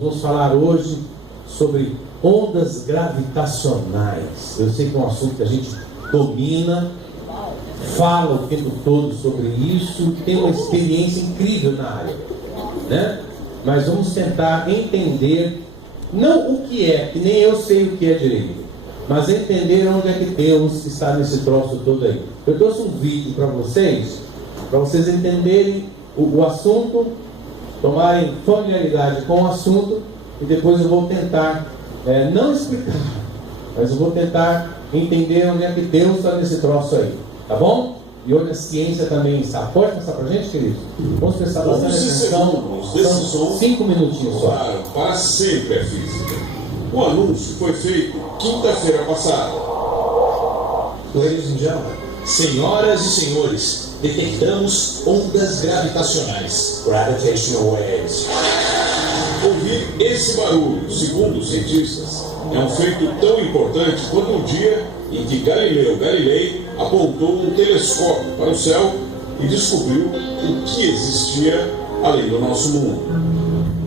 Vamos falar hoje sobre ondas gravitacionais. Eu sei que é um assunto que a gente domina, fala o tempo todo sobre isso, tem uma experiência incrível na área, né? Mas vamos tentar entender, não o que é, que nem eu sei o que é direito, mas entender onde é que Deus está nesse troço todo aí. Eu trouxe um vídeo para vocês entenderem o assunto, tomarem familiaridade com o assunto, e depois eu vou tentar, não explicar, mas eu vou tentar entender onde é que Deus está nesse troço aí, tá bom? E onde a ciência também está. Pode passar para a gente, querido? Vamos prestar bastante atenção. São 5 minutinhos só. Para sempre a física. O anúncio foi feito quinta-feira passada. Ladies and gentlemen, senhoras e senhores, detectamos ondas gravitacionais. Gravitational waves. Ouvir esse barulho, segundo os cientistas, é um feito tão importante quanto o dia em que Galileu Galilei apontou um telescópio para o céu e descobriu o que existia além do nosso mundo.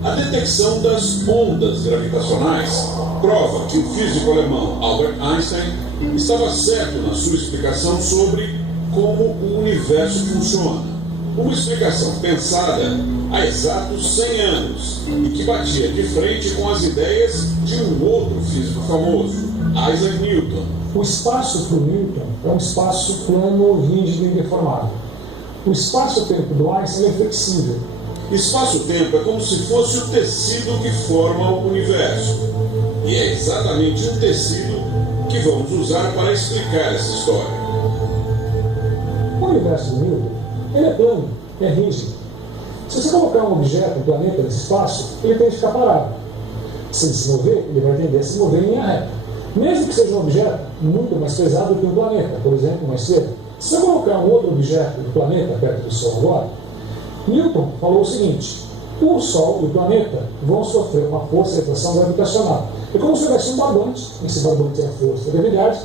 A detecção das ondas gravitacionais prova que o físico alemão Albert Einstein estava certo na sua explicação sobre como o universo funciona. Uma explicação pensada há exatos 100 anos e que batia de frente com as ideias de um outro físico famoso, Isaac Newton. O espaço para o Newton é um espaço plano, rígido e deformado. O espaço-tempo do Einstein é flexível. Espaço-tempo é como se fosse o tecido que forma o universo. E é exatamente o tecido que vamos usar para explicar essa história. O universo do Newton, ele é plano, é rígido. Se você colocar um objeto, um planeta nesse espaço, ele tem que ficar parado. Se ele se mover, ele vai tender a se mover em linha reta. Mesmo que seja um objeto muito mais pesado que um planeta, por exemplo, uma estrela. Se você colocar um outro objeto do planeta perto do Sol agora, Newton falou o seguinte: o Sol e o planeta vão sofrer uma força de atração gravitacional. É como se houvesse um barbante, esse barbante é a força da gravidade.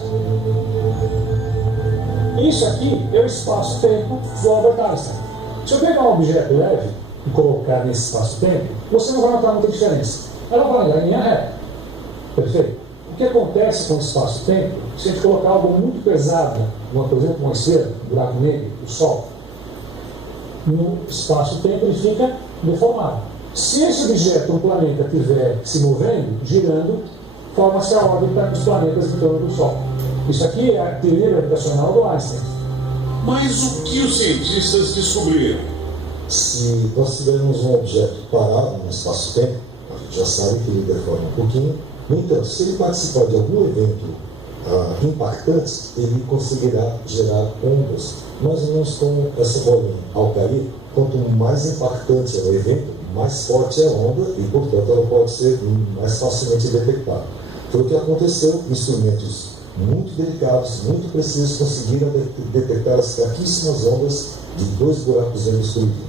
Isso aqui é o espaço-tempo do Albert Einstein. Se eu pegar um objeto leve e colocar nesse espaço-tempo, você não vai notar muita diferença. Ela vai andar em linha reta. Perfeito? O que acontece com o espaço-tempo, se a gente colocar algo muito pesado, por exemplo, uma estrela, um buraco negro, o Sol, no espaço-tempo ele fica deformado. Se esse objeto, um planeta, estiver se movendo, girando, forma-se a órbita dos planetas em torno do Sol. Isso aqui é a teoria gravitacional do Einstein. Mas o que os cientistas descobriram? Se nós tivermos um objeto parado no espaço-tempo, a gente já sabe que ele deforma um pouquinho. No entanto, se ele participar de algum evento impactante, ele conseguirá gerar ondas, mais ou menos como essa bolinha. Ao cair, quanto mais impactante é o evento, mais forte é a onda e, portanto, ela pode ser mais facilmente detectada. Foi o que aconteceu. Instrumentos muito delicados, muito precisos, conseguiram detectar as fraquíssimas ondas de 2 buracos negros colidindo.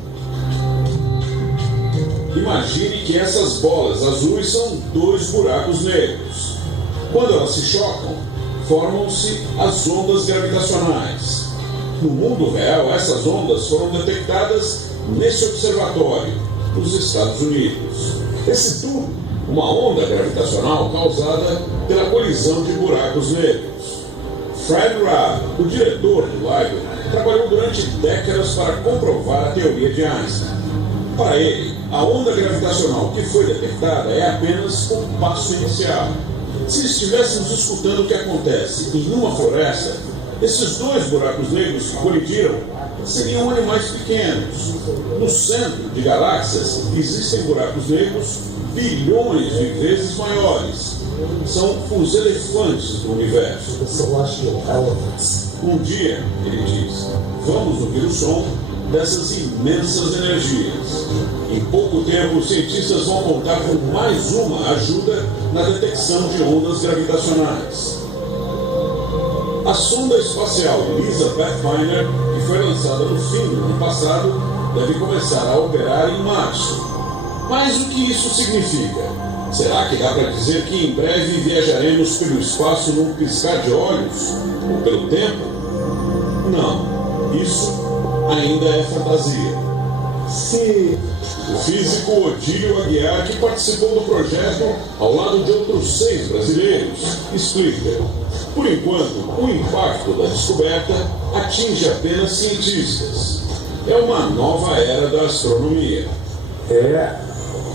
Imagine que essas bolas azuis são 2 buracos negros. Quando elas se chocam, formam-se as ondas gravitacionais. No mundo real, essas ondas foram detectadas nesse observatório, nos Estados Unidos. Esse tubo, uma onda gravitacional causada pela colisão de buracos negros. Fred Raab, o diretor do LIGO, trabalhou durante décadas para comprovar a teoria de Einstein. Para ele, a onda gravitacional que foi detectada é apenas um passo inicial. Se estivéssemos escutando o que acontece em uma floresta, esses 2 buracos negros que colidiram seriam animais pequenos. No centro de galáxias existem buracos negros bilhões de vezes maiores. São os elefantes do universo. Um dia, ele diz, vamos ouvir o som dessas imensas energias. Em pouco tempo, os cientistas vão contar com mais uma ajuda na detecção de ondas gravitacionais. A sonda espacial LISA Pathfinder, que foi lançada no fim do ano passado, deve começar a operar em março. Mas o que isso significa? Será que dá para dizer que em breve viajaremos pelo espaço num piscar de olhos? Ou pelo tempo? Não, isso ainda é fantasia. Se O físico Odílio Aguiar, que participou do projeto ao lado de outros 6 brasileiros, explica: por enquanto, o impacto da descoberta atinge apenas cientistas. É uma nova era da astronomia. É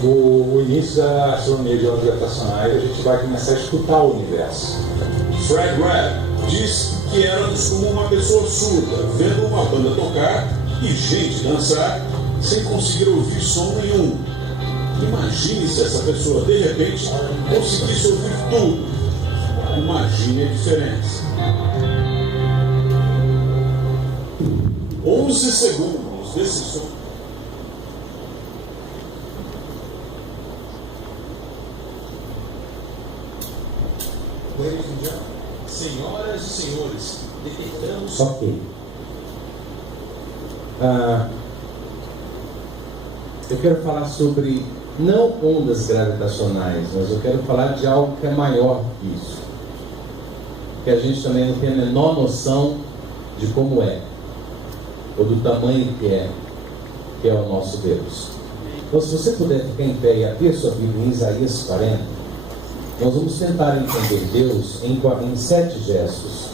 o início da astronomia de ondas gravitacionais. A gente vai começar a escutar o universo. Fred Webb diz que éramos como uma pessoa surda, vendo uma banda tocar e gente dançar sem conseguir ouvir som nenhum. Imagine se essa pessoa, de repente, conseguisse ouvir tudo. Imagine a diferença. 11 segundos desse som. Senhoras e senhores, detectamos... Ok. Eu quero falar sobre, não ondas gravitacionais, mas eu quero falar de algo que é maior que isso. Que a gente também não tem a menor noção de como é, ou do tamanho que é o nosso Deus. Então, se você puder ficar em pé e abrir sua Bíblia em Isaías 40, nós vamos tentar entender Deus em 7 gestos.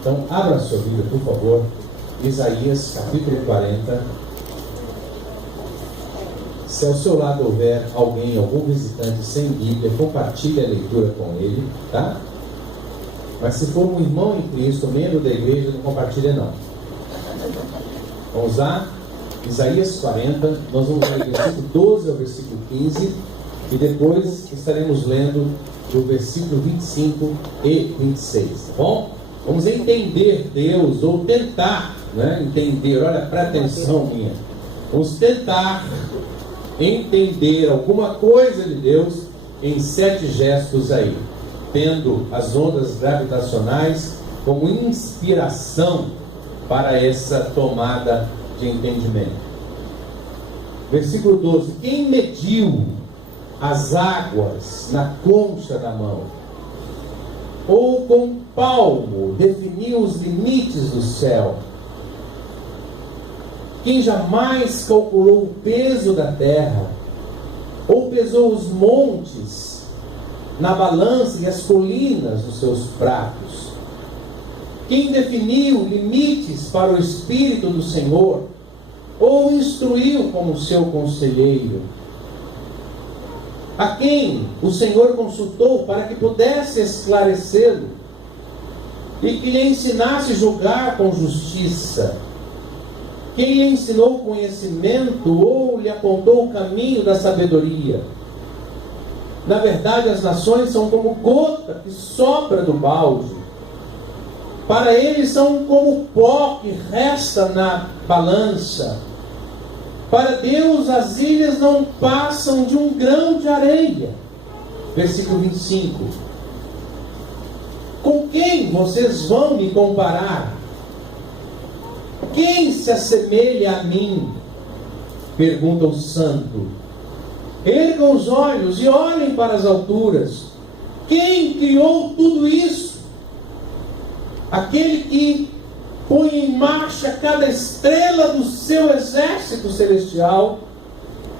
Então, abra sua Bíblia, por favor, Isaías capítulo 40. Se ao seu lado houver algum visitante sem Bíblia, compartilhe a leitura com ele, tá? Mas se for um irmão em Cristo, membro da igreja, não compartilhe não. Vamos lá? Isaías 40, nós vamos ler do versículo 12 ao versículo 15 e depois estaremos lendo do versículo 25 e 26, tá bom? Vamos entender Deus, ou tentar, né, entender, olha, presta atenção minha. Vamos tentar entender alguma coisa de Deus em 7 gestos aí, tendo as ondas gravitacionais como inspiração para essa tomada de entendimento. Versículo 12: quem mediu as águas na concha da mão, ou com palmo definiu os limites do céu? Quem jamais calculou o peso da terra, ou pesou os montes na balança e as colinas dos seus pratos? Quem definiu limites para o Espírito do Senhor, ou instruiu como seu conselheiro? A quem o Senhor consultou para que pudesse esclarecê-lo, e que lhe ensinasse julgar com justiça? Quem lhe ensinou conhecimento ou lhe apontou o caminho da sabedoria? Na verdade, as nações são como gota que sopra do balde. Para eles são como pó que resta na balança. Para Deus as ilhas não passam de um grão de areia. Versículo 25. Com quem vocês vão me comparar? Quem se assemelha a mim? Pergunta o santo. Ergam os olhos e olhem para as alturas. Quem criou tudo isso? Aquele que põe em marcha cada estrela do seu exército celestial,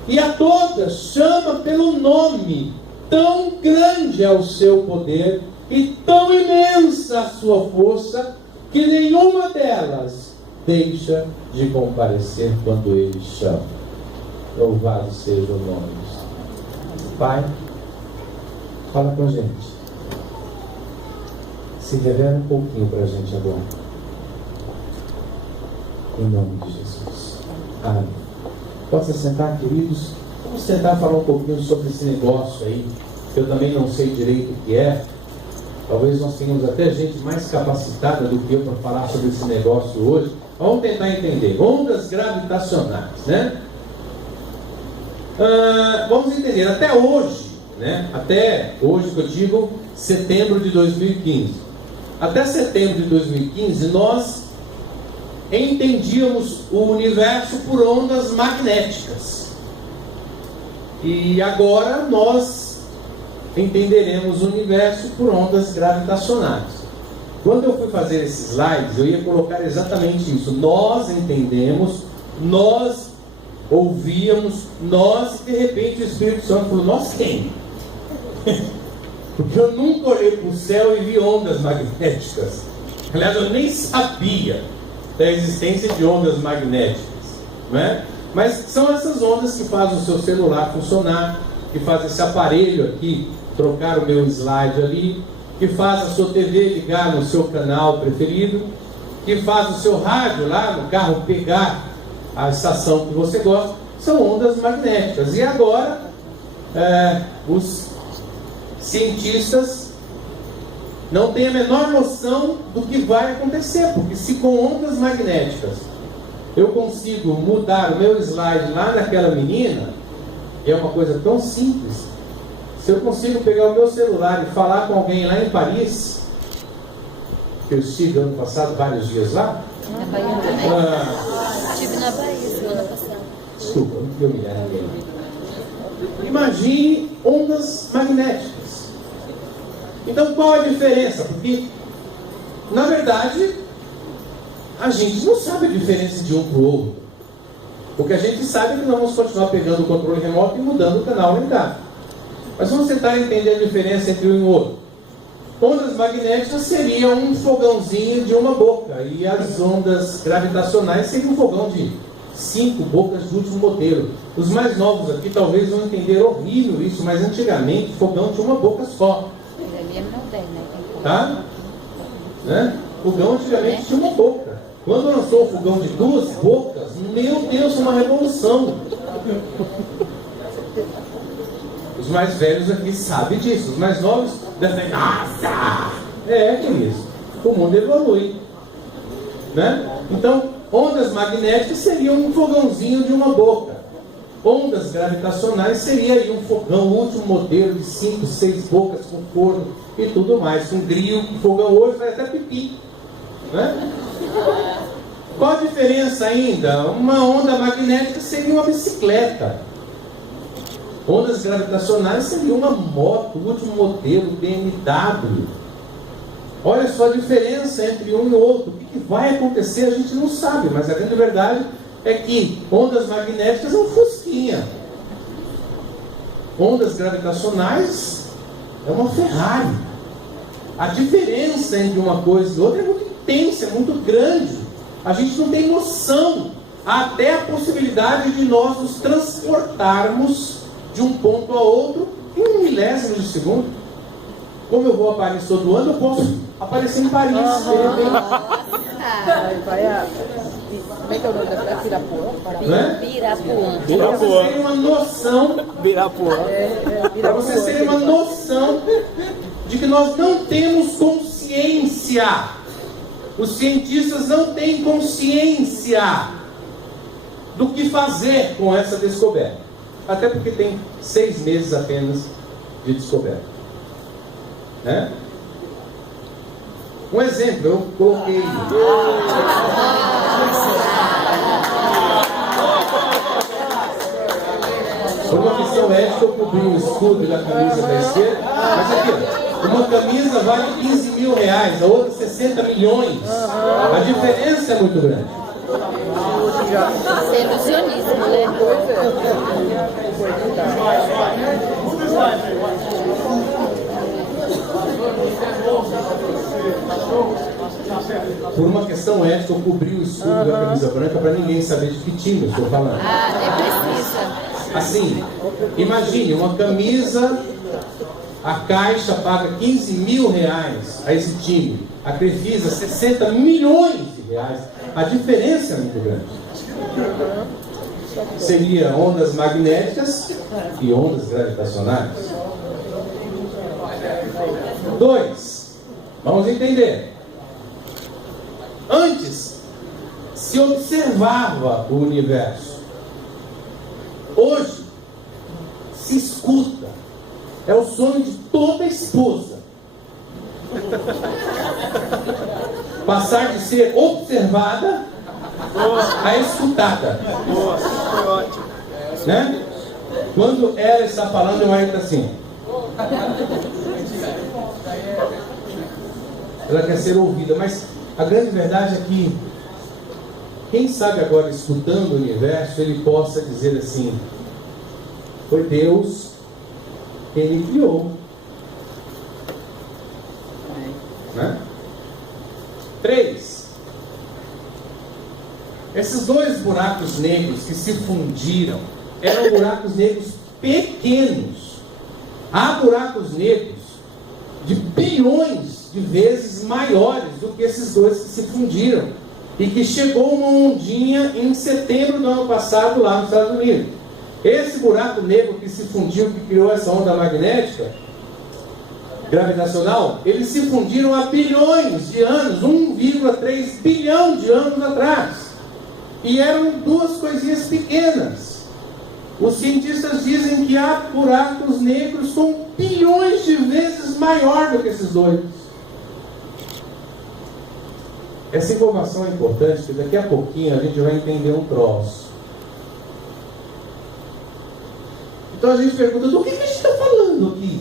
e a todas chama pelo nome. Tão grande é o seu poder e tão imensa a sua força, que nenhuma delas deixa de comparecer quando ele chama. Louvado seja o nome do Senhor. Pai, fala com a gente. Se revela um pouquinho para a gente agora. Em nome de Jesus. Amém. Pode se sentar, queridos. Vamos tentar falar um pouquinho sobre esse negócio aí, que eu também não sei direito o que é. Talvez nós tenhamos até gente mais capacitada do que eu para falar sobre esse negócio hoje. Vamos tentar entender. Ondas gravitacionais, né? Vamos entender. Até hoje, né? Até hoje que eu digo, setembro de 2015. Até setembro de 2015, nós entendíamos o universo por ondas magnéticas. E agora nós entenderemos o universo por ondas gravitacionais. Quando eu fui fazer esses slides, eu ia colocar exatamente isso. Nós entendemos, nós ouvíamos, nós, e de repente o Espírito Santo falou, nós quem? Porque eu nunca olhei para o céu e vi ondas magnéticas. Aliás, eu nem sabia da existência de ondas magnéticas, não é? Mas são essas ondas que fazem o seu celular funcionar, que fazem esse aparelho aqui trocar o meu slide ali, que faz a sua TV ligar no seu canal preferido, que faz o seu rádio lá no carro pegar a estação que você gosta. São ondas magnéticas. E agora os cientistas não têm a menor noção do que vai acontecer, porque se com ondas magnéticas eu consigo mudar o meu slide lá naquela menina, que é uma coisa tão simples, se eu consigo pegar o meu celular e falar com alguém lá em Paris, que eu estive ano passado vários dias lá. Na Bahia também. Estive na Bahia semana passada. Desculpa, não fui humilhar ninguém. Imagine ondas magnéticas. Então qual a diferença? Porque, na verdade, a gente não sabe a diferença de um para o outro. O que a gente sabe é que nós vamos continuar pegando o controle remoto e mudando o canal lá em casa. Mas vamos tentar entender a diferença entre um e o outro. Ondas magnéticas seria um fogãozinho de uma boca, e as ondas gravitacionais seria um fogão de 5 bocas de último modelo. Os mais novos aqui talvez vão entender horrível isso, mas antigamente fogão tinha uma boca só. Tá? Né? Fogão antigamente tinha uma boca. Quando lançou o fogão de 2 bocas, meu Deus, uma revolução. Os mais velhos aqui sabem disso. Os mais novos devem... Nossa! É isso. O mundo evolui. Né? Então, ondas magnéticas seriam um fogãozinho de uma boca. Ondas gravitacionais seria aí um fogão, último modelo de 5, 6 bocas com forno e tudo mais. Com grill, fogão hoje faz até pipi. Né? Qual a diferença ainda? Uma onda magnética seria uma bicicleta. Ondas gravitacionais seria uma moto, último modelo, BMW. Olha só a diferença entre um e outro. O que vai acontecer a gente não sabe, mas a grande verdade é que ondas magnéticas é um fusquinha. Ondas gravitacionais é uma Ferrari. A diferença entre uma coisa e outra é muito intensa, é muito grande. A gente não tem noção. Há até a possibilidade de nós nos transportarmos de um ponto a outro em 1 milésimo de segundo. Como eu vou a Paris todo ano, eu posso aparecer em Paris. Como é que é o nome da Pirapuã? Para vocês terem uma noção, para vocês terem uma noção de que nós não temos consciência. Os cientistas não têm consciência do que fazer com essa descoberta. Até porque tem 6 meses apenas de descoberta. Né? Um exemplo, eu coloquei. Por uma questão ética, eu cobri o escudo da camisa da esquerda. Mas aqui, uma camisa vale 15 mil reais, a outra 60 milhões. A diferença é muito grande. Você é ilusionismo, né? Por uma questão ética, eu cobri o escudo da camisa branca para ninguém saber de que time eu estou falando. Nem precisa. Assim, imagine uma camisa, a Caixa paga 15 mil reais a esse time, a Crefisa 60 milhões de reais. A diferença é muito grande. Seria ondas magnéticas e ondas gravitacionais. 2. Vamos entender. Antes se observava o universo. Hoje se escuta. É o sonho de toda esposa. Passar de ser observada a escutada. Foi ótimo. Né? Quando ela está falando, eu ainda assim. Ela quer ser ouvida, mas a grande verdade é que quem sabe agora, escutando o universo, ele possa dizer assim: foi Deus quem me criou. Né? 3. Esses dois buracos negros que se fundiram eram buracos negros pequenos. Há buracos negros de bilhões de vezes maiores do que esses dois que se fundiram, e que chegou uma ondinha em setembro do ano passado lá nos Estados Unidos. Esse buraco negro que se fundiu, que criou essa onda magnética gravitacional, eles se fundiram há bilhões de anos, 1,3 bilhão de anos atrás, e eram duas coisinhas pequenas. Os cientistas dizem que há buracos negros com bilhões de vezes maior do que esses dois. Essa informação é importante, porque daqui a pouquinho a gente vai entender um troço. Então a gente pergunta: do que a gente está falando aqui?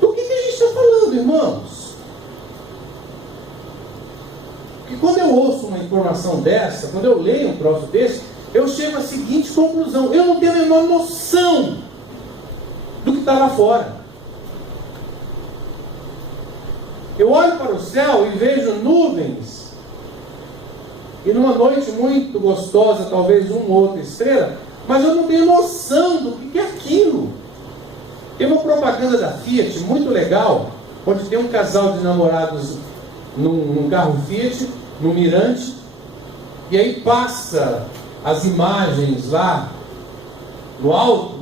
Do que a gente está falando, irmãos? Porque quando eu ouço uma informação dessa, quando eu leio um troço desse, eu chego à seguinte conclusão: eu não tenho a menor noção do que está lá fora. Eu olho para o céu e vejo nuvens, e numa noite muito gostosa, talvez uma ou outra estrela, mas eu não tenho noção do que é aquilo. Tem uma propaganda da Fiat muito legal, onde tem um casal de namorados num carro Fiat, no mirante, e aí passa as imagens lá no alto,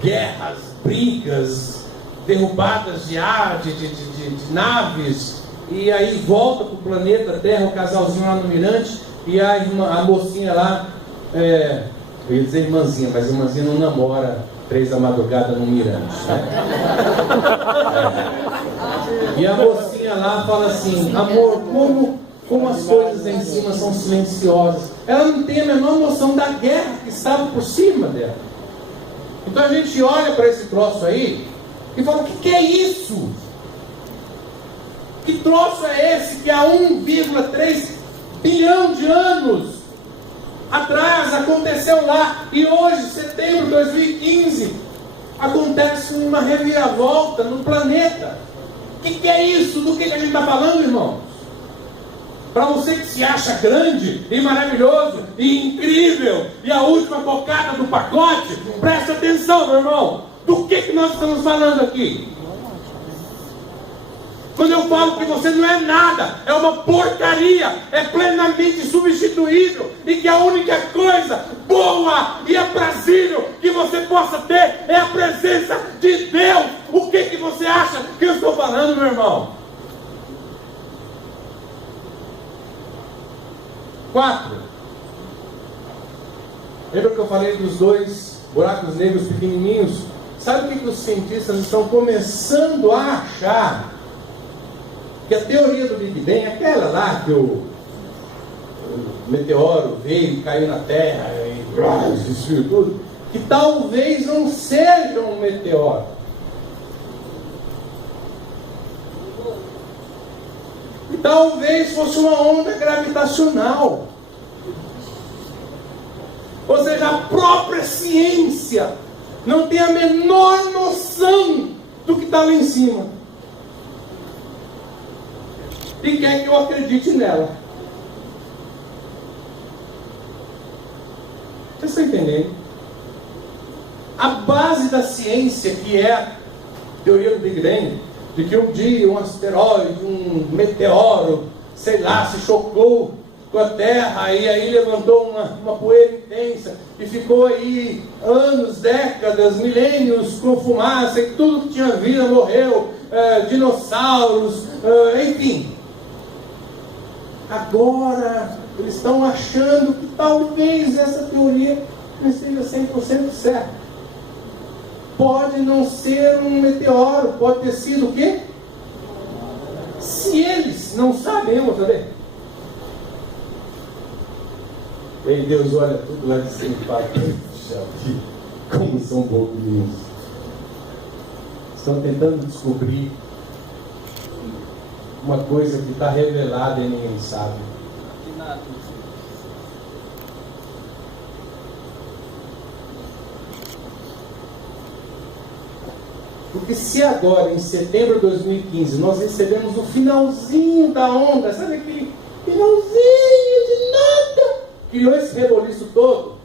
guerras, brigas, derrubadas de ar, de naves, e aí volta para o planeta Terra, o casalzinho lá no mirante, e a mocinha lá, eu ia dizer irmãzinha, mas a irmãzinha não namora 3 da madrugada no mirante, né? E a mocinha lá fala assim: amor, como as coisas em cima são silenciosas. Ela não tem a menor noção da guerra que estava por cima dela. Então a gente olha para esse troço aí e fala: o que é isso? Que troço é esse que há 1,3 bilhão de anos atrás aconteceu lá, e hoje, setembro de 2015, acontece uma reviravolta no planeta? O que é isso? Do que a gente está falando, irmãos? Para você que se acha grande e maravilhoso e incrível e a última bocada do pacote, presta atenção, meu irmão. Do que nós estamos falando aqui? Quando eu falo que você não é nada, é uma porcaria, é plenamente substituível, e que a única coisa boa e aprazível que você possa ter é a presença de Deus. O que você acha que eu estou falando, meu irmão? 4. Lembra que eu falei dos 2 buracos negros pequenininhos? Sabe o que os cientistas estão começando a achar? Que a teoria do Big Bang, aquela lá que o meteoro veio e caiu na Terra e destruiu tudo, que talvez não seja um meteoro. E talvez fosse uma onda gravitacional. Ou seja, a própria ciência não tem a menor noção do que está lá em cima. E quer que eu acredite nela. Vocês estão entendendo? A base da ciência, que é a teoria do Big Bang, de que um dia um asteroide, um meteoro, sei lá, se chocou com a Terra, e aí levantou uma poeira intensa, e ficou aí anos, décadas, milênios com fumaça, e tudo que tinha vida morreu, dinossauros, enfim. Agora eles estão achando que talvez essa teoria não esteja 100% certa. Pode não ser um meteoro, pode ter sido o quê? Se eles não sabem, eu vou saber. E aí Deus olha tudo lá de cima e fala: puxa, como são bobinhos. Estão tentando descobrir uma coisa que está revelada e ninguém sabe. Que nada. Porque se agora, em setembro de 2015, nós recebemos o finalzinho da onda, sabe aquele finalzinho de nada, criou esse reboliço todo.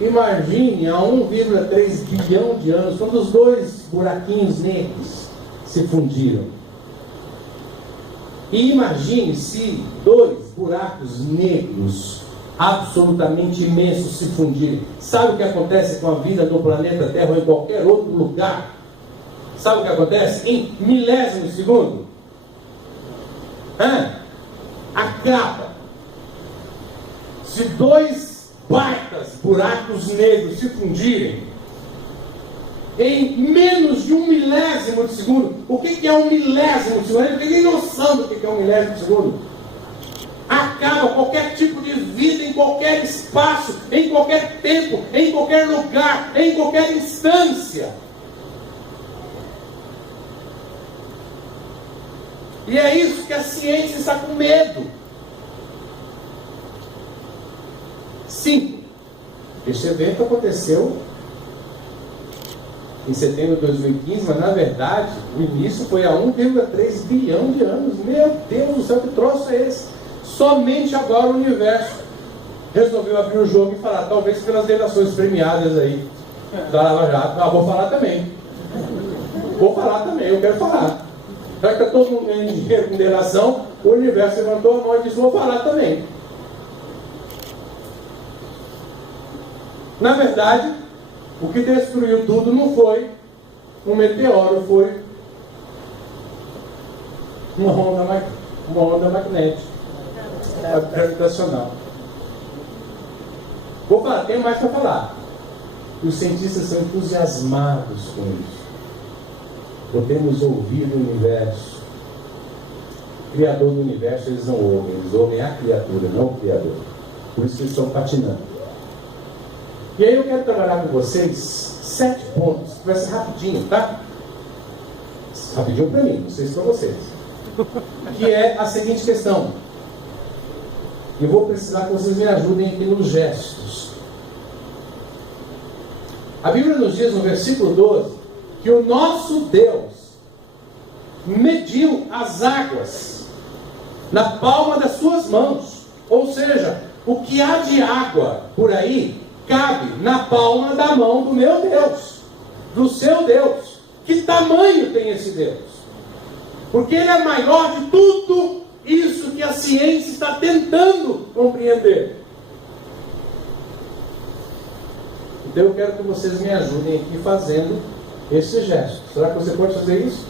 Imagine há 1,3 bilhão de anos, quando os dois buraquinhos negros se fundiram. E imagine se dois buracos negros absolutamente imensos se fundirem. Sabe o que acontece com a vida no planeta Terra ou em qualquer outro lugar? Sabe o que acontece? Em milésimos de segundo? Acaba. Se dois baitas buracos negros se fundirem em menos de 1 milésimo de segundo. O que é 1 milésimo de segundo? Eu não tenho nem noção do que é 1 milésimo de segundo. Acaba qualquer tipo de vida em qualquer espaço, em qualquer tempo, em qualquer lugar, em qualquer instância. E é isso que a ciência está com medo. 5. Este evento aconteceu em setembro de 2015, mas na verdade o início foi há 1,3 bilhão de anos. Meu Deus do céu, que troço é esse? Somente agora o universo resolveu abrir o jogo e falar, talvez pelas delações premiadas aí da Lava Jato. Vou falar também. Eu quero falar. Já que está todo mundo ganhando dinheiro com delação, o universo levantou a mão e disse, vou falar também. Na verdade, o que destruiu tudo não foi um meteoro, foi uma onda magnética. Gravitacional. Vou falar, tenho mais para falar. Os cientistas são entusiasmados com isso. Podemos ouvir o universo. O Criador do universo eles não ouvem, eles ouvem a criatura, não o Criador. Por isso eles estão patinando. E aí eu quero trabalhar com vocês 7 pontos. Vai ser rapidinho, tá? Rapidinho para mim, não sei se para vocês. Que é a seguinte questão. Eu vou precisar que vocês me ajudem aqui nos gestos. A Bíblia nos diz no versículo 12 que o nosso Deus mediu as águas na palma das suas mãos. Ou seja, o que há de água por aí cabe na palma da mão do meu Deus, do seu Deus. Que tamanho tem esse Deus? Porque Ele é maior de tudo isso que a ciência está tentando compreender. Então eu quero que vocês me ajudem aqui fazendo esse gesto. Será que você pode fazer isso?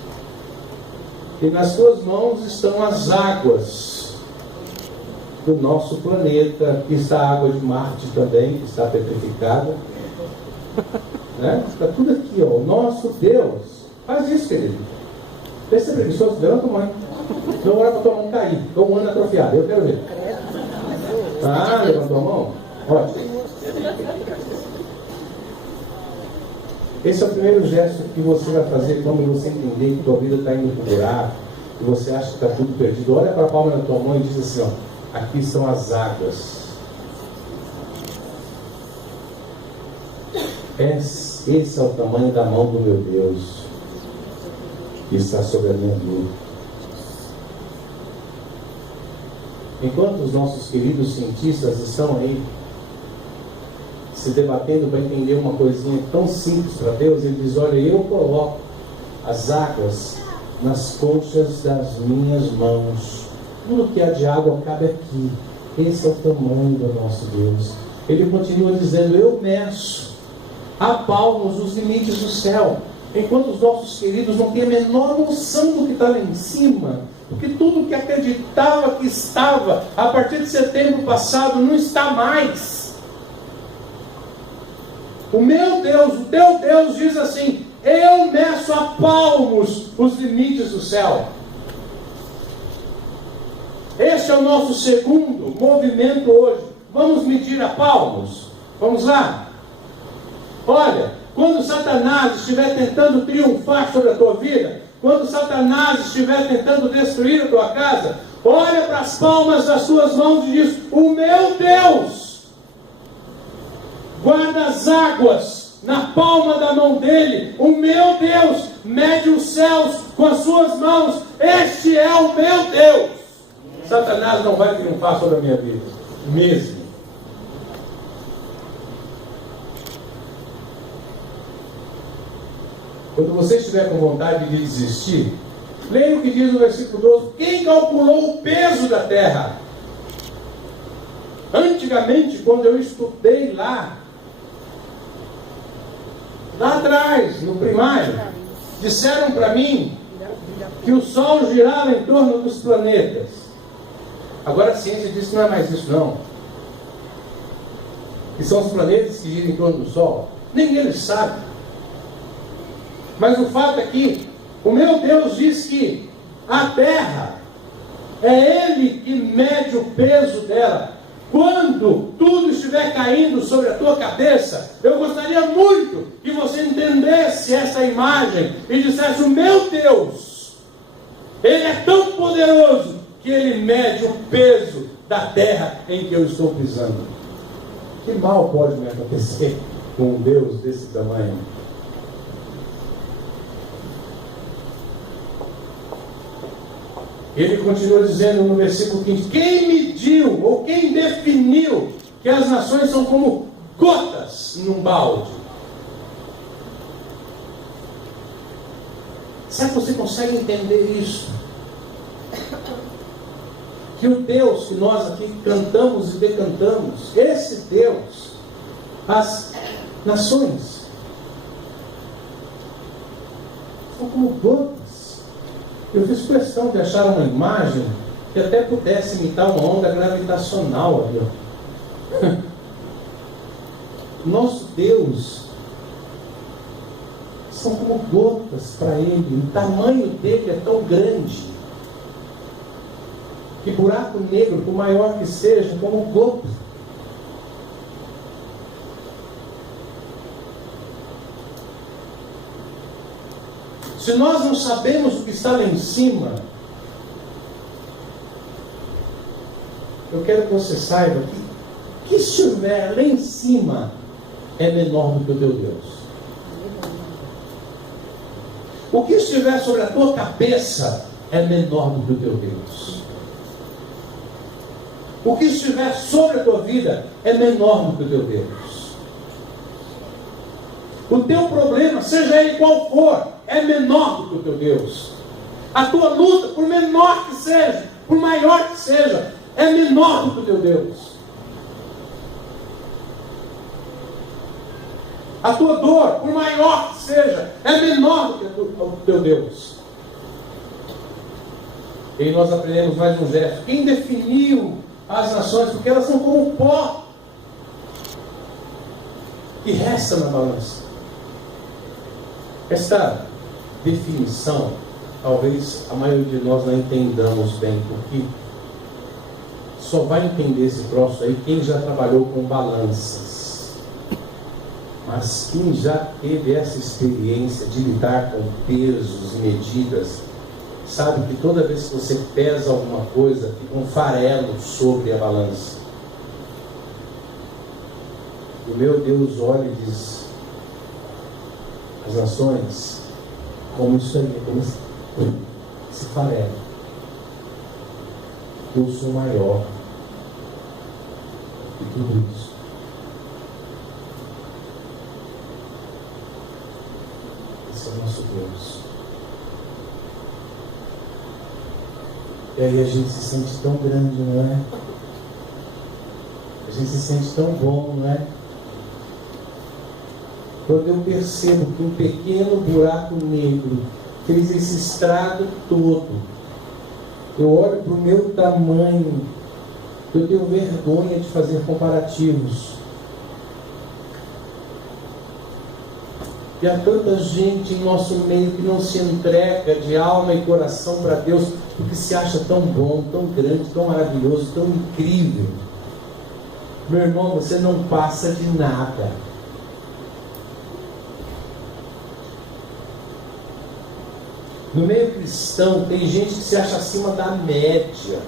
E nas suas mãos estão as águas do nosso planeta. Aqui está a água de Marte também, que está petrificada. Né? Está tudo aqui, ó. O nosso Deus. Faz isso, querido. Deixa ser preguiçoso, levanta a mão. Não olha para a tua mão cair. Estou um ano atrofiado, eu quero ver. Levantou a mão? Ótimo. Esse é o primeiro gesto que você vai fazer quando você entender que tua vida está indo para o buraco, que você acha que está tudo perdido. Olha para a palma da tua mão e diz assim, ó, aqui são as águas. Esse é o tamanho da mão do meu Deus que está sobre a minha vida. Enquanto os nossos queridos cientistas estão aí se debatendo para entender uma coisinha tão simples para Deus, ele diz, olha, eu coloco as águas nas conchas das minhas mãos. Tudo que há de água cabe aqui. Esse é o tamanho do nosso Deus. Ele continua dizendo, eu meço a palmos os limites do céu. Enquanto os nossos queridos não têm a menor noção do que está lá em cima, porque tudo que acreditava que estava a partir de setembro passado não está mais. O meu Deus, o teu Deus diz assim, eu meço a palmos os limites do céu. Este é o nosso segundo movimento hoje. Vamos medir a palmos? Vamos lá? Olha, quando Satanás estiver tentando triunfar sobre a tua vida, quando Satanás estiver tentando destruir a tua casa, olha para as palmas das suas mãos e diz: o meu Deus guarda as águas na palma da mão dele, o meu Deus mede os céus com as suas mãos, este é o meu Deus. Satanás não vai triunfar sobre a minha vida, mesmo. Quando você estiver com vontade de desistir, leia o que diz no versículo 12: quem calculou o peso da terra? Antigamente, quando eu estudei lá atrás, no primário, disseram para mim que o Sol girava em torno dos planetas. Agora a ciência diz que não é mais isso não, que são os planetas que giram em torno do Sol. Nem eles sabem. Mas o fato é que o meu Deus diz que a terra é Ele que mede o peso dela. Quando tudo estiver caindo sobre a tua cabeça, eu gostaria muito que você entendesse essa imagem e dissesse: o meu Deus, Ele é tão poderoso que Ele mede o peso da terra em que eu estou pisando. Que mal pode me acontecer com um Deus desse tamanho? Ele continua dizendo no versículo 15: quem mediu ou quem definiu que as nações são como gotas num balde? Será que você consegue entender isso? Que o Deus que nós aqui cantamos e decantamos, esse Deus, as nações são como gotas. Eu fiz questão de achar uma imagem que até pudesse imitar uma onda gravitacional ali, ó. Nosso Deus são como gotas para Ele. O tamanho dele é tão grande que buraco negro, por maior que seja, como gota. Se nós não sabemos o que está lá em cima, eu quero que você saiba que o que estiver lá em cima é menor do que o teu Deus. O que estiver sobre a tua cabeça é menor do que o teu Deus. O que estiver sobre a tua vida é menor do que o teu Deus. O teu problema, seja ele qual for, é menor do que o teu Deus. A tua luta, por menor que seja, por maior que seja, é menor do que o teu Deus. A tua dor, por maior que seja, é menor do que o teu Deus. E nós aprendemos mais um verso: quem definiu as nações? Porque elas são como o pó que resta na balança. Esta definição, talvez a maioria de nós não entendamos bem, porque só vai entender esse troço aí quem já trabalhou com balanças. Mas quem já teve essa experiência de lidar com pesos e medidas, sabe que toda vez que você pesa alguma coisa, fica um farelo sobre a balança. O meu Deus olha e diz: as nações, como isso aí, como esse farelo. Eu sou maior que tudo isso. Esse é o nosso Deus. E aí a gente se sente tão grande, não é? A gente se sente tão bom, não é? Quando eu percebo que um pequeno buraco negro fez esse estrago todo, eu olho para o meu tamanho, eu tenho vergonha de fazer comparativos. E há tanta gente em nosso meio que não se entrega de alma e coração para Deus, porque se acha tão bom, tão grande, tão maravilhoso, tão incrível. Meu irmão, você não passa de nada. No meio cristão tem gente que se acha acima da média.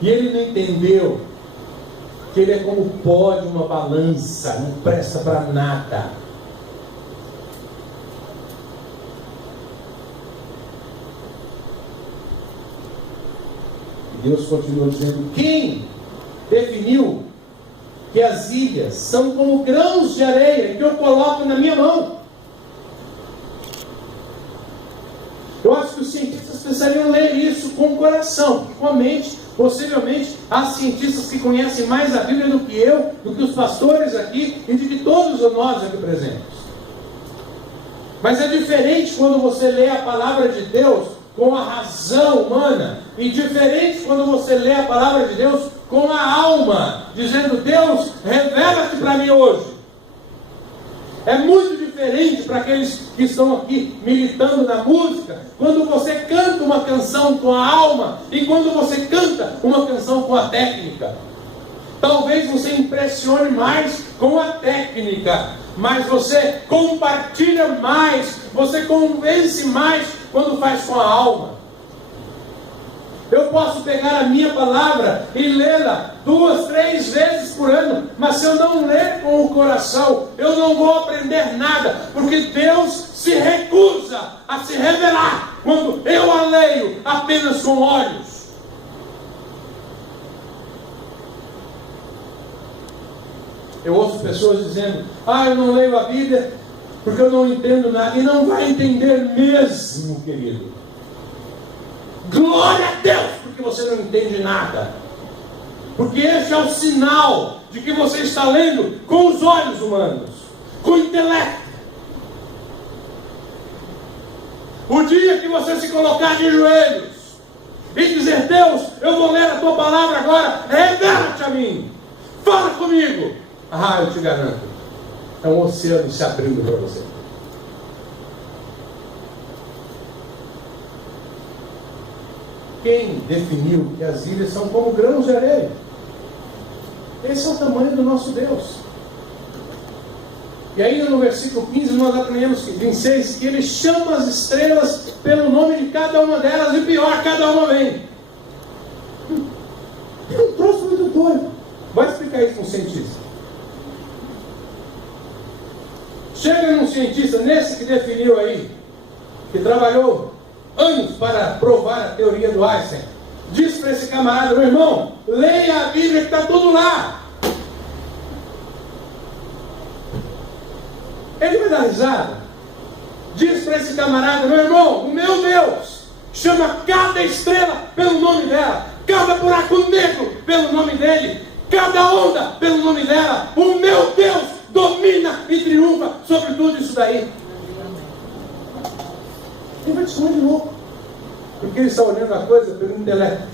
E ele não entendeu que ele é como o pó de uma balança, não presta para nada. E Deus continua dizendo: quem definiu que as ilhas são como grãos de areia que eu coloco na minha mão? Eu acho que os cientistas precisariam ler isso com o coração, com a mente. Possivelmente há cientistas que conhecem mais a Bíblia do que eu, do que os pastores aqui e de que todos nós aqui presentes. Mas é diferente quando você lê a palavra de Deus com a razão humana, e diferente quando você lê a palavra de Deus com a alma, dizendo: Deus, revela-te para mim hoje. É muito diferente para aqueles que estão aqui militando na música, quando você canta uma canção com a alma e quando você canta uma canção com a técnica. Talvez você impressione mais com a técnica, mas você compartilha mais, você convence mais quando faz com a alma. Eu posso pegar a minha palavra e lê-la 2, 3 vezes por ano, mas se eu não ler com o coração, eu não vou aprender nada, porque Deus se recusa a se revelar quando eu a leio apenas com olhos. Eu ouço pessoas dizendo: eu não leio a Bíblia porque eu não entendo nada. E não vai entender mesmo, querido. Glória a Deus, porque você não entende nada. Porque esse é o sinal de que você está lendo com os olhos humanos, com o intelecto. O dia que você se colocar de joelhos e dizer: Deus, eu vou ler a tua palavra agora, revela-te a mim, fala comigo. Eu te garanto, é um oceano se abrindo para você. Quem definiu que as ilhas são como grãos de areia? Esse é o tamanho do nosso Deus. E ainda no versículo 15 nós aprendemos que 26, que ele chama as estrelas pelo nome de cada uma delas, e pior, cada uma vem. É um troço muito doido. Vai explicar isso para um cientista. Chega num cientista, nesse que definiu aí, que trabalhou anos para provar a teoria do Einstein, diz para esse camarada: meu irmão, leia a Bíblia que está tudo lá. Ele vai dar risada. Diz para esse camarada: meu irmão, o meu Deus chama cada estrela pelo nome dela, cada buraco negro pelo nome dele, cada onda pelo nome dela. O meu Deus domina e triunfa sobre tudo isso daí. Ele vai te chamar de louco, porque ele está olhando a coisa pelo intelecto.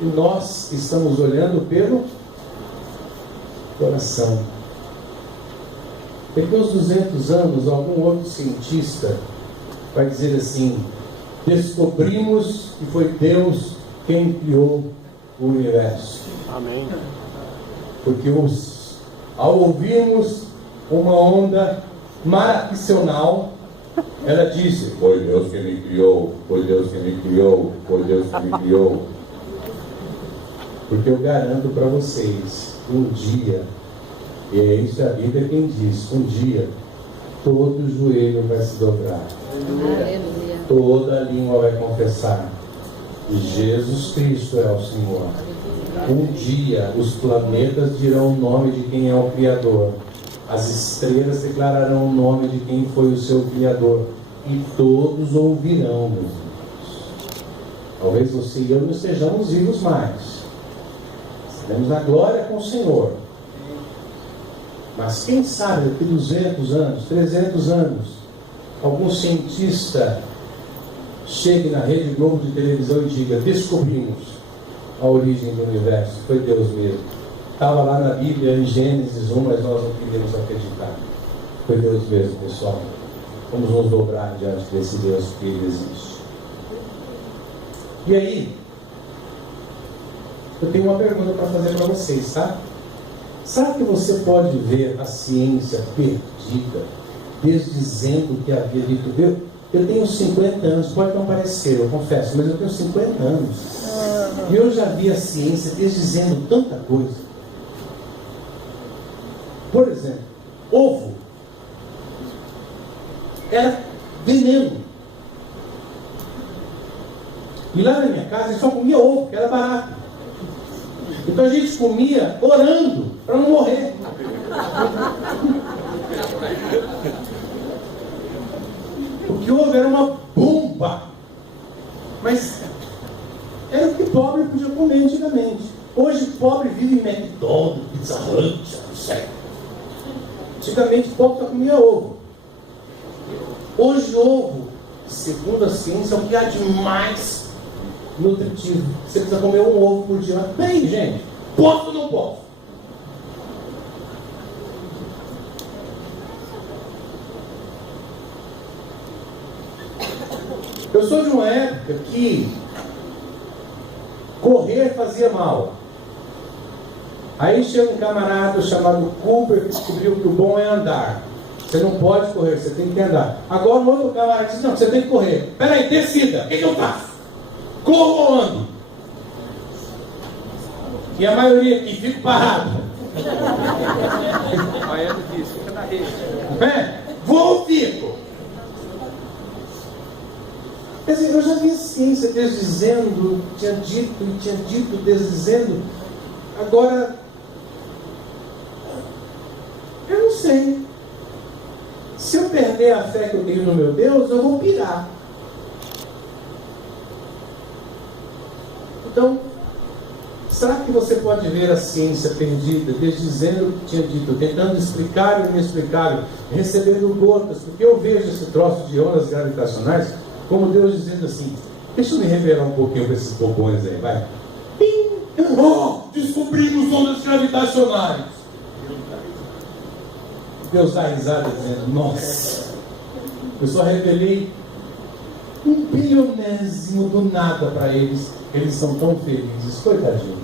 E nós estamos olhando pelo coração. Daqui a uns 200 anos, algum outro cientista vai dizer assim: descobrimos que foi Deus quem criou o universo. Amém. Porque ao ouvirmos uma onda maracional, ela disse: foi Deus que me criou, foi Deus que me criou, foi Deus que me criou. Porque eu garanto para vocês, um dia, e é isso a Bíblia quem diz, um dia todo joelho vai se dobrar. Aleluia. Toda língua vai confessar que Jesus Cristo é o Senhor. Um dia os planetas dirão o nome de quem é o Criador. As estrelas declararão o nome de quem foi o seu Criador. E todos ouvirão, meus irmãos. Talvez você e eu não estejamos vivos mais. Estaremos na glória com o Senhor. Mas quem sabe daqui 200 anos, 300 anos, algum cientista chegue na Rede Globo de televisão e diga: descobrimos a origem do universo, foi Deus mesmo. Estava lá na Bíblia, em Gênesis 1, mas nós não queríamos acreditar. Foi Deus mesmo, pessoal. Vamos nos dobrar diante desse Deus, porque Ele existe. E aí, eu tenho uma pergunta para fazer para vocês, tá? Será que você pode ver a ciência perdida, desdizendo que havia dito Deus? Eu tenho 50 anos, pode não parecer, eu confesso, mas eu tenho 50 anos. E eu já vi a ciência desdizendo tanta coisa. Por exemplo, ovo era veneno. E lá na minha casa a gente só comia ovo, porque era barato. Então a gente comia orando para não morrer. Porque o ovo era uma bomba. Mas era o que pobre podia comer antigamente. Hoje pobre vive em McDonald's, Pizza Hut, não sei. Antigamente pobre só comia ovo. Hoje ovo, segundo a ciência, é o que há de mais nutritivo. Você precisa comer um ovo por dia. Bem, gente, posso ou não posso? Eu sou de uma época que correr fazia mal. Aí chega um camarada chamado Cooper que descobriu que o bom é andar. Você não pode correr, você tem que andar. Agora um outro camarada diz, não, você tem que correr. Peraí, decida, o que eu faço? Corro ou ando? E a maioria aqui fica parado. Baiano diz, fica na rede. Vou ou fico? Quer dizer, eu já vi a ciência desdizendo, tinha dito, desdizendo. Agora, eu não sei. Se eu perder a fé que eu tenho no meu Deus, eu vou pirar. Então, será que você pode ver a ciência perdida, desdizendo o que tinha dito, tentando explicar o inexplicável, recebendo gotas? Porque eu vejo esse troço de ondas gravitacionais como Deus dizendo assim, deixa eu me revelar um pouquinho para esses bobões aí, vai. Pim! Oh, descobrimos ondas gravitacionais. Deus dá risada dizendo, nossa, eu só revelei 1 bilionésimo do nada para eles, eles são tão felizes, coitadinhos.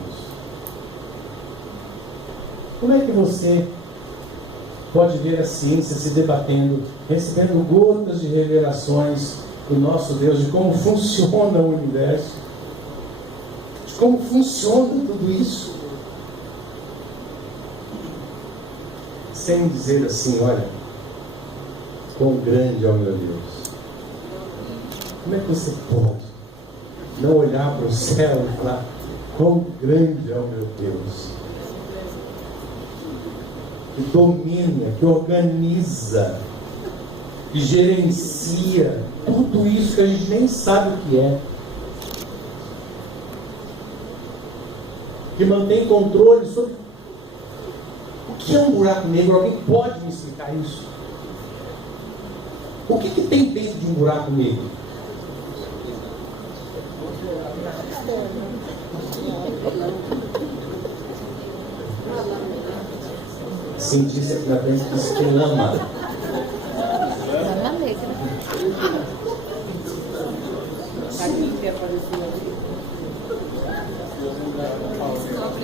Como é que você pode ver a ciência se debatendo, recebendo gotas de revelações do nosso Deus, de como funciona o universo, de como funciona tudo isso, sem dizer assim, olha, quão grande é o meu Deus. Como é que você pode não olhar para o céu e falar, quão grande é o meu Deus? Que domina, que organiza, que gerencia tudo isso que a gente nem sabe o que é, que mantém controle sobre o que é um buraco negro. Alguém pode me explicar isso? O que tem dentro de um buraco negro? Cientista aqui na frente diz que lama. Lama negra.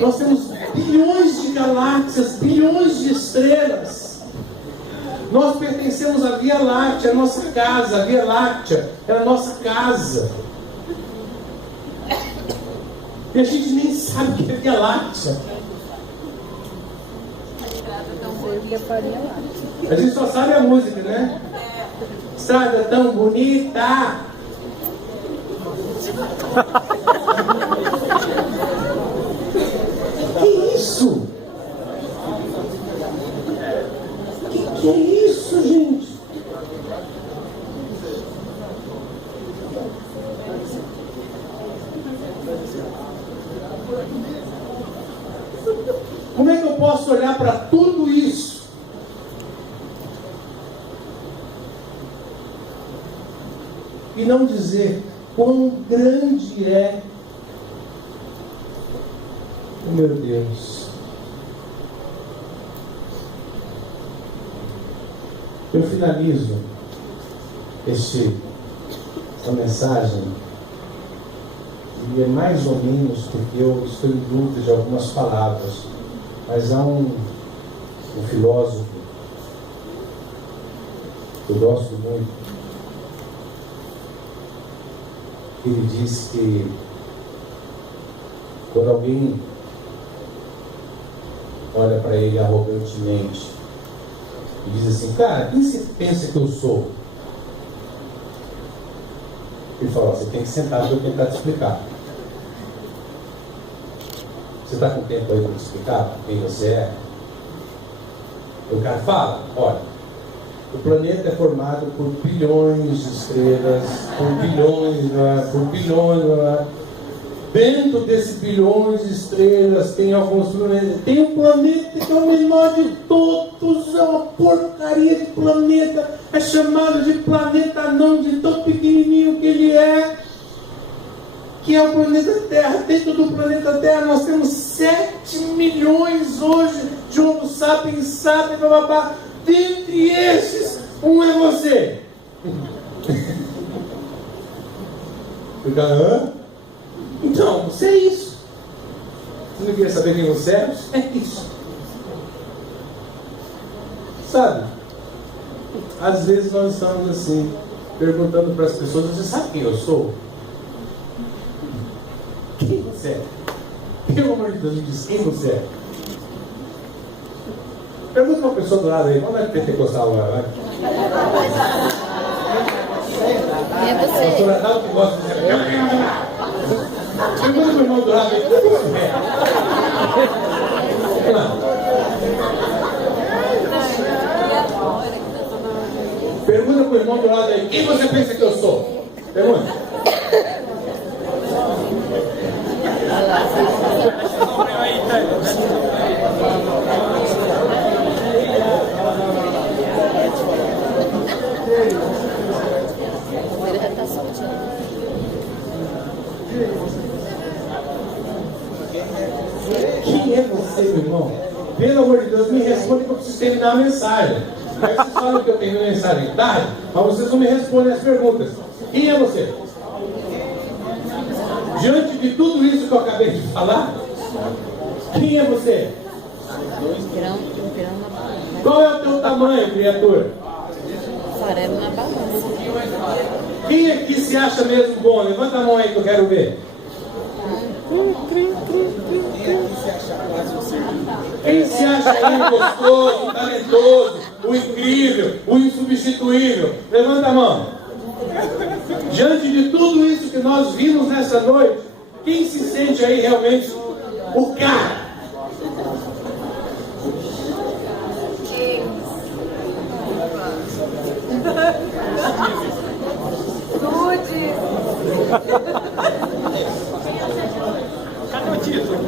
Nós temos bilhões de galáxias, bilhões de estrelas. Nós pertencemos à Via Láctea, a nossa casa. A Via Láctea é a nossa casa. E a gente nem sabe o que é Via Láctea. A gente só sabe a música, né? Estrada tão bonita. Que isso? Que é isso, gente? Como é que eu posso olhar para tudo isso e não dizer quão grande é o meu Deus? Eu finalizo essa mensagem, e é mais ou menos porque eu estou em dúvida de algumas palavras. Mas há um filósofo que eu gosto muito, que ele diz que quando alguém olha para ele arrogantemente e diz assim: cara, quem você pensa que eu sou? Ele fala: você tem que sentar para eu tentar te explicar. Você está com tempo aí para te explicar quem você é? O cara fala: olha, o planeta é formado por bilhões de estrelas, por bilhões. Dentro desses bilhões de estrelas tem alguns planetas. Tem um planeta que é o menor de todos, é uma porcaria de planeta. É chamado de planeta anão, de tão pequenininho que ele é, que é o planeta Terra. Dentro do planeta Terra nós temos 7 milhões hoje de Homo sapiens, bababá. Dentre esses, um é você. Então, você é isso. Você não queria saber quem você é? É isso. Sabe? Às vezes nós estamos assim, perguntando para as pessoas: você sabe quem eu sou? Quem você é? Pelo amor de Deus, me diz quem você é. Pergunta para uma pessoa do lado aí: quando é que pentecostal agora? Vai? É você. Pastora Adalto que gosta de dizer: pergunta para o irmão do lado aí: quem você é? Pergunta para o irmão do lado aí: quem você pensa que eu sou? Pergunta. Ele já está soltinho. Quem é você, meu irmão? Pelo amor de Deus, me responde que eu preciso terminar a mensagem. Aí vocês falam que eu tenho mensagem tarde, mas vocês não me respondem as perguntas. Quem é você? Diante de tudo isso que eu acabei de falar, quem é você? Pirão na balança. Qual é o teu tamanho, criatura? Farelo na balança. Quem aqui se acha mesmo bom? Levanta a mão aí que eu quero ver. Quem se acha aí gostoso, talentoso, o incrível, o insubstituível? Levanta a mão. Diante de tudo isso que nós vimos nessa noite, quem se sente aí realmente o cara? Cadê o título?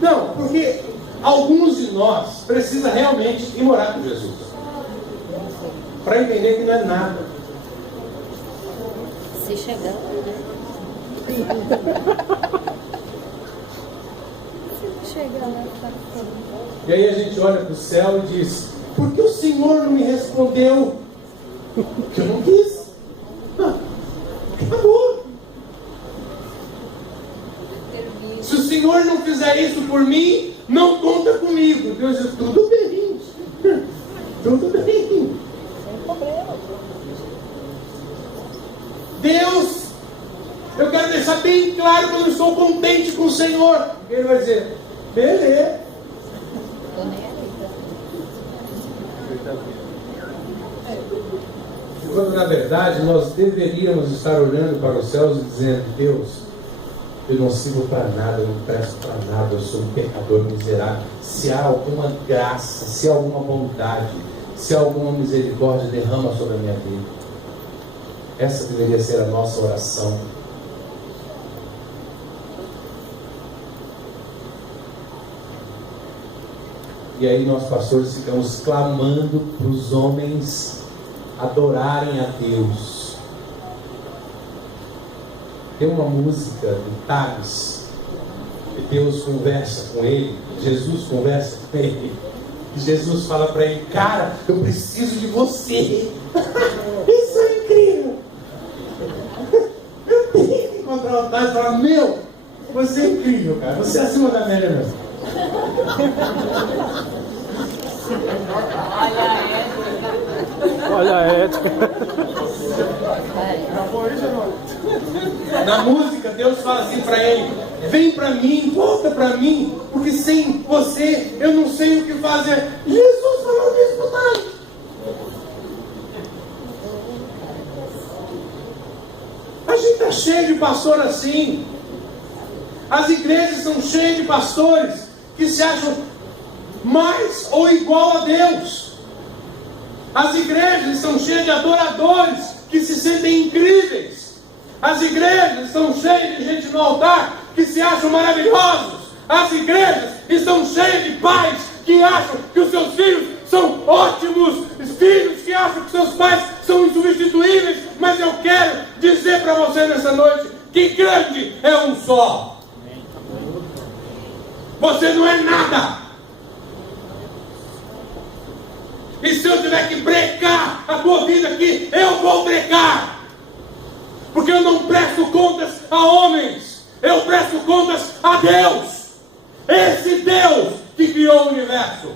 Não, porque alguns de nós precisam realmente ir morar com Jesus para entender que não é nada. Se chegar, né? Se chegar lá, tá. E aí a gente olha para o céu e diz: por que o Senhor não me respondeu? Que eu não quis. Acabou. Se o Senhor não fizer isso por mim, não conta comigo. Deus diz: tudo bem. Tudo bem. Deus, eu quero deixar bem claro que eu não estou contente com o Senhor. Ele vai dizer: beleza. Tô nem aí, tá? Quando na verdade nós deveríamos estar olhando para os céus e dizendo: Deus, eu não sirvo para nada, eu não presto para nada, eu sou um pecador miserável. Se há alguma graça, se há alguma bondade, se há alguma misericórdia, derrama sobre a minha vida. Essa deveria ser a nossa oração. E aí nós, pastores, ficamos clamando para os homens adorarem a Deus. Tem uma música do Tavis, que Deus conversa com ele, Jesus conversa com ele, e Jesus fala para ele: cara, eu preciso de você. Isso é incrível. Eu tenho que encontrar o Tavis e falar: meu, Você é incrível, cara. Você é acima da média mesmo. Olha a ética. Na música, Deus fala assim para ele: vem para mim, volta para mim, porque sem você eu não sei o que fazer. Jesus falou isso pro nós. A gente está cheio de pastor assim. As igrejas são cheias de pastores que se acham mais ou igual a Deus. As igrejas estão cheias de adoradores que se sentem incríveis. As igrejas estão cheias de gente no altar que se acham maravilhosos. As igrejas estão cheias de pais que acham que os seus filhos são ótimos. Os filhos que acham que seus pais são insubstituíveis. Mas eu quero dizer para você nessa noite que grande é um só. Você não é nada. E se eu tiver que brecar a tua vida aqui, eu vou brecar. Porque eu não presto contas a homens, eu presto contas a Deus. Esse Deus que criou o universo.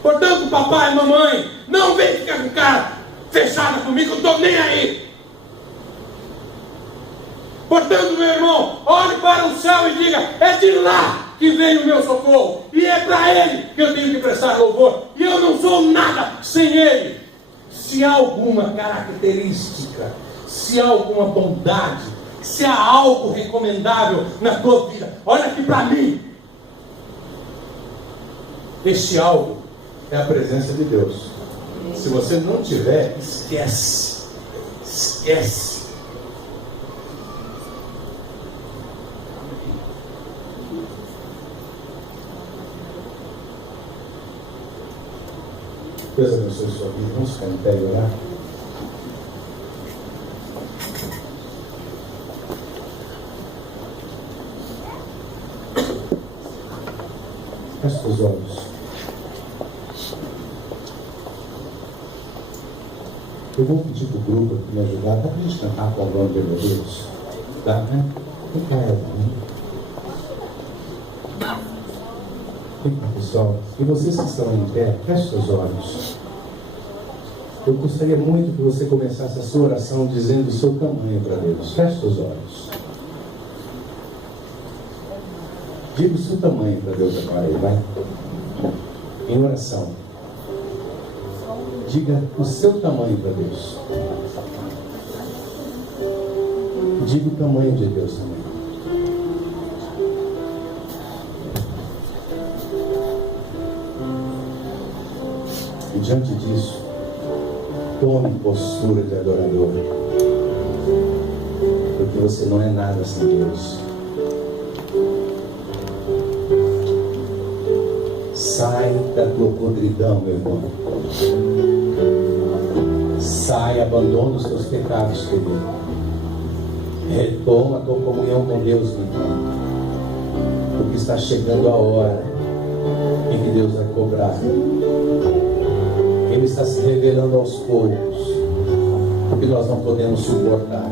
Portanto, papai e mamãe, não vem ficar com cara fechada comigo, eu não estou nem aí. Portanto, meu irmão, olhe para o céu e diga: é de lá que vem o meu socorro, e é para Ele que eu tenho que prestar louvor, e eu não sou nada sem Ele. Se há alguma característica, se há alguma bondade, se há algo recomendável na tua vida, olha aqui para mim. Este algo é a presença de Deus. Se você não tiver, esquece. Esquece. Deus abençoe sua vida. Vamos ficar em pé e orar. Feche os olhos. Eu vou pedir para o grupo aqui me ajudar. Dá para a gente cantar com o nome de Deus? Dá, né? Vem cá, né? Pessoal, e vocês que estão em pé, feche seus olhos. Eu gostaria muito que você começasse a sua oração dizendo o seu tamanho para Deus. Feche seus olhos. Diga o seu tamanho para Deus agora aí, vai. Em oração. Diga o seu tamanho para Deus. Diga o tamanho de Deus também. E diante disso, tome postura de adorador, porque você não é nada sem Deus. Sai da tua podridão, meu irmão. Sai, abandona os teus pecados, querido. Retoma a tua comunhão com Deus, meu irmão. Porque está chegando a hora em que Deus vai cobrar. Ele está se revelando aos poucos, porque nós não podemos suportar.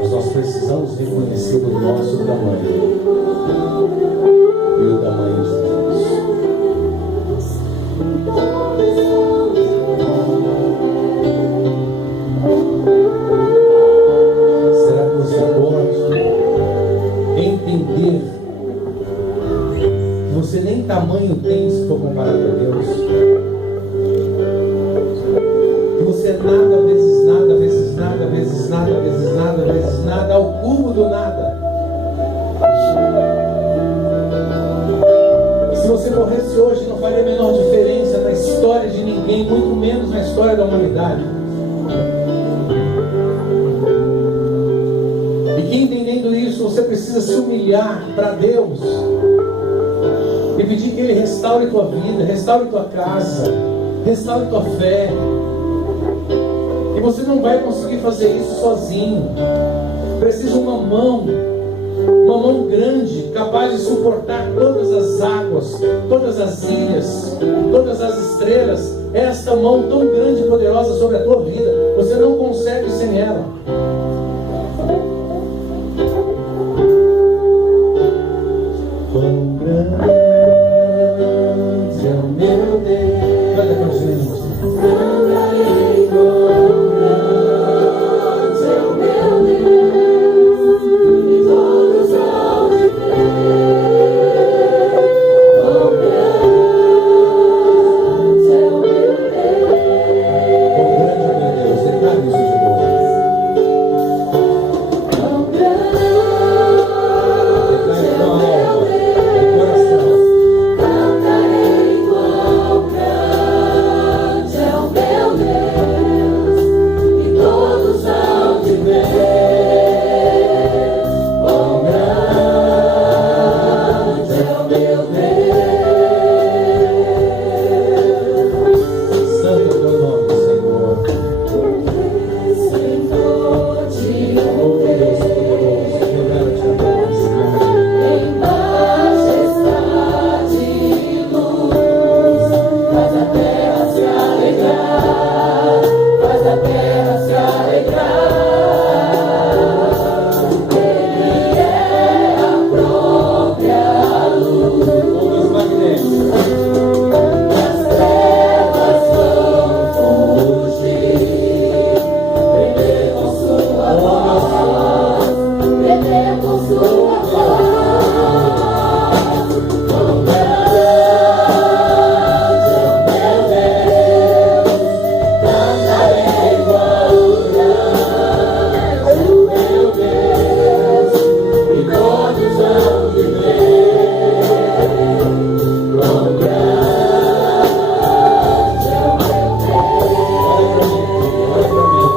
Mas nós precisamos reconhecer o nosso tamanho e o tamanho de Deus. Será que você pode entender que você nem tamanho tem se for comparado a Deus? Que você é nada, vezes nada, vezes nada, vezes nada, vezes nada, vezes nada, ao cubo do nada. Se você morresse hoje, não faria a menor diferença na história de ninguém, muito menos na história da humanidade. E que entendendo isso, você precisa se humilhar para Deus e pedir que Ele restaure tua vida, restaure tua casa, restaure tua fé. E você não vai conseguir fazer isso sozinho. Precisa uma mão grande, capaz de suportar todas as águas, todas as ilhas, todas as estrelas, esta mão tão grande e poderosa sobre a tua vida. Você não consegue sem ela. Quão grande é o meu Deus. Canta com os meninos. Cantarei quão grande é o meu Deus, e todos hão de ver. Quão grande é o meu Deus. Quão grande é o meu Deus. Declare isso de novo. Quão grande Declare é com o a meu alma, Deus. do coração. Cantarei quão grande é o meu Deus, e todos hão de ver. Quão grande é o meu Deus. Santo é o teu nome, Senhor. Senhor, te Oh Deus poderoso, eu quero te adorar, Senhor. em majestade e luz, faz a terra se alegrar, faz a terra se alegrar. Ele é a própria luz, Luz magnética. as trevas vão fugir, prender com sua voz, prender com sua voz. Quão grande é o meu Deus, cantarei quão grande é o meu Deus, e todos hão de ver. Quão grande é o meu Deus. Olha pra mim, olha pra mim.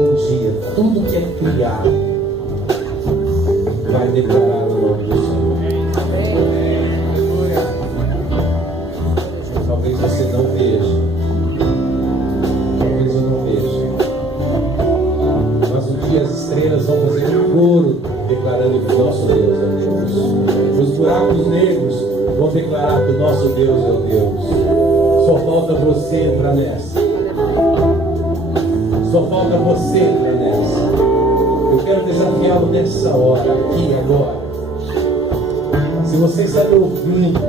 Um dia, tudo que é criado vai declarar o nome do Senhor. Talvez você não veja, talvez eu não veja, mas um dia as estrelas vão fazer um coro declarando que o nosso Deus é Deus. Os buracos negros vão declarar que o nosso Deus é o Deus. Só falta você entrar nessa. Só falta você entrar nessa. Eu quero desafiá-lo nessa hora, aqui, agora. Se você está me ouvindo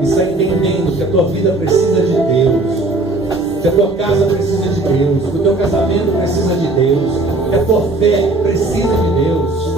e está entendendo que a tua vida precisa de Deus, que a tua casa precisa de Deus, que o teu casamento precisa de Deus, que a tua fé precisa de Deus,